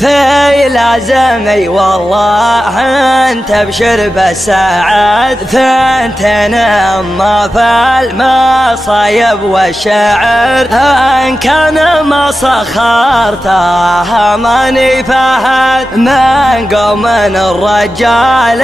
في لازمي والله انت ابشر بالسعد، ثنتين اما في المصايب والشعر، ان كان ما سخرتها ماني فهد من قوم الرجال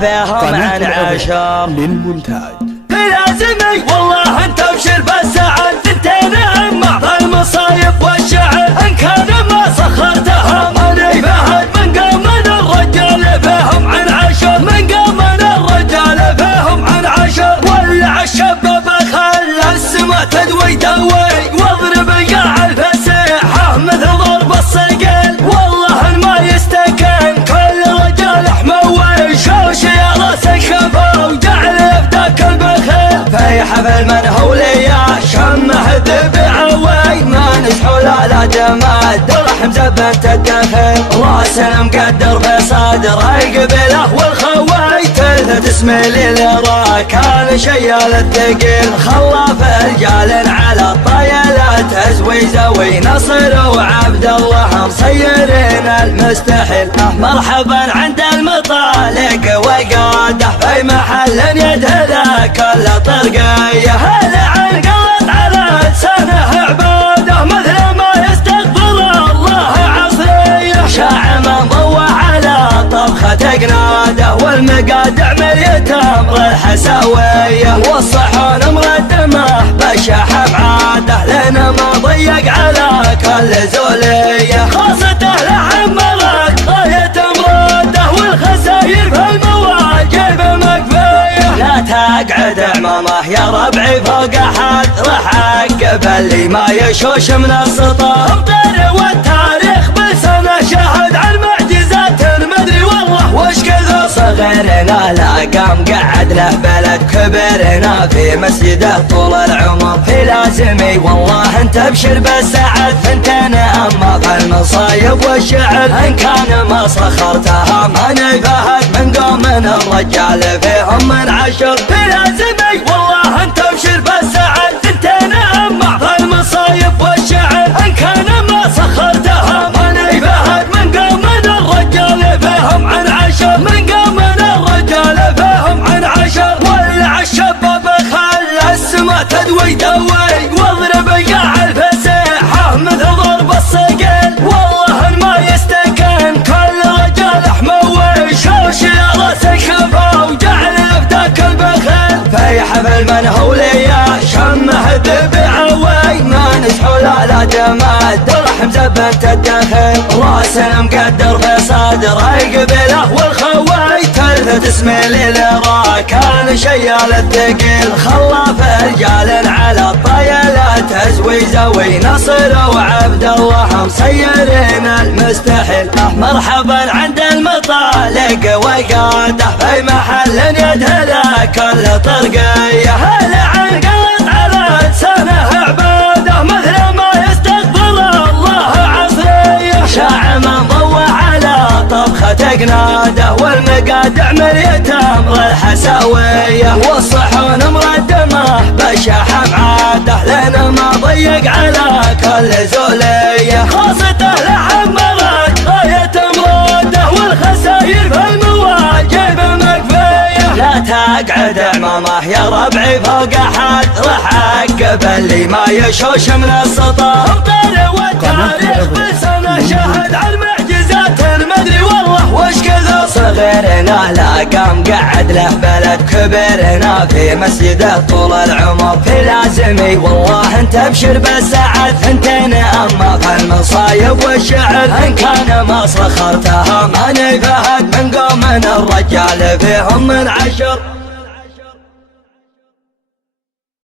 فيهم عن عشر للمونتاج. في لازمي والله انت ابشر بالسعد، ثنتين اما في المصايب والشعر، ان كان ما سخرتها ماني فهد من قوم الرجال فيهم عن عشر، من قوم الرجال فيهم عن عشر. ولع الشباب خلى السما تدوي دوي، واضرب القاع الفسيحة مثل ضرب الصقل، والله ما يستكن كل رجال حموي، شوش يا راس الخفا وجعل يفداك البخيل. في حفل من هوليا شمه ذبعوي، ما نسحول على جماد رحم زبنت الدخل، راس مقدر في صدره القبله والخوي، تلثت اسمي للرا كان شيال الثقيل، خلاف رجال على الطيلة تزوي زوي، نصر وعبد الله مصيرين المستحيل. مرحبا عند المطالق وقاده في محل يدهله كل طرقيه، هلا عن قلت على لسانه عباده مثل ما يستغفر الله عصريه، شاع منضوى على طبخة قناده، والمقادع مليت امر الحساويه، والصحون مردمه بالشاحة بعاده، لنا ما ضيق على كل زوليه، خاصته لعمرك غاية مراده، والخساير في المواجب مكفيه. لا تقعد عمامه يا ربعي فوق احد، راح اعقب اللي ما يشوش من السطح، امطر والتاريخ بسنه شهد عن معجزات المدري والله وش كثر. صغيرنا لا قام قعد له بلد، كبرنا في مسجده طول العمر. في لازمي والله انت ابشر بالسعد، ثنتين اما في المصايب والشعر، ان كان ما سخرتها ماني فهد من قوم الرجال فيهم من عشر. في لازمي والله انت ابشر بالسعد، ثنتين اما في المصايب والشعر، ان كان ما سخرتها ماني فهد من قوم الرجال فيهم عن عشر، من قوم الرجال فيهم عن عشر. ولع الشباب خلى السما تدوي دوي، واضرب القاع الفسيحة مثل ضرب الصقل، والله ما يستكن كل رجال حموي، شوش يا راس الخفا وجعل يفداك البخيل. في حفل من هوليا شمه ذبعوي، ما نسحول على جماد رحم زبنت الدخل، راس مقدر في صدره القبله والخوي، تلثت اسمي للرا كان شيال الثقيل، خلاف رجال على الطيلة تزوي زوي، نصر وعبد الله مصيرين المستحيل. مرحبا عند المطالق وقاده في محل يدهله كل طرقيه، هلا عن قلت على لسانه عباده مثل ما يستغفر الله عصريه، شاع منضوى على طبخة قناده، والمقادع مليت امر الحساويه، والصحون مردمه بالشاحة بعاده، لنا ما ضيق على كل زوليه، خاصته لعمرك غاية مراده، والخساير في المواجب مكفيه. لا تقعد عمامه يا ربعي فوق احد، راح اعقب اللي ما يشوش من السطح، امطر والتاريخ بسنه شهد عن معجزات المدري والله وش كثر. صغيرنا لا قام قعد له بلد، كبرنا في مسجده طول العمر. في لازمي والله انت ابشر بالسعد، ثنتين اما في المصايب والشعر، ان كان ما سخرتها ماني فهد من قوم الرجال فيهم من عشر.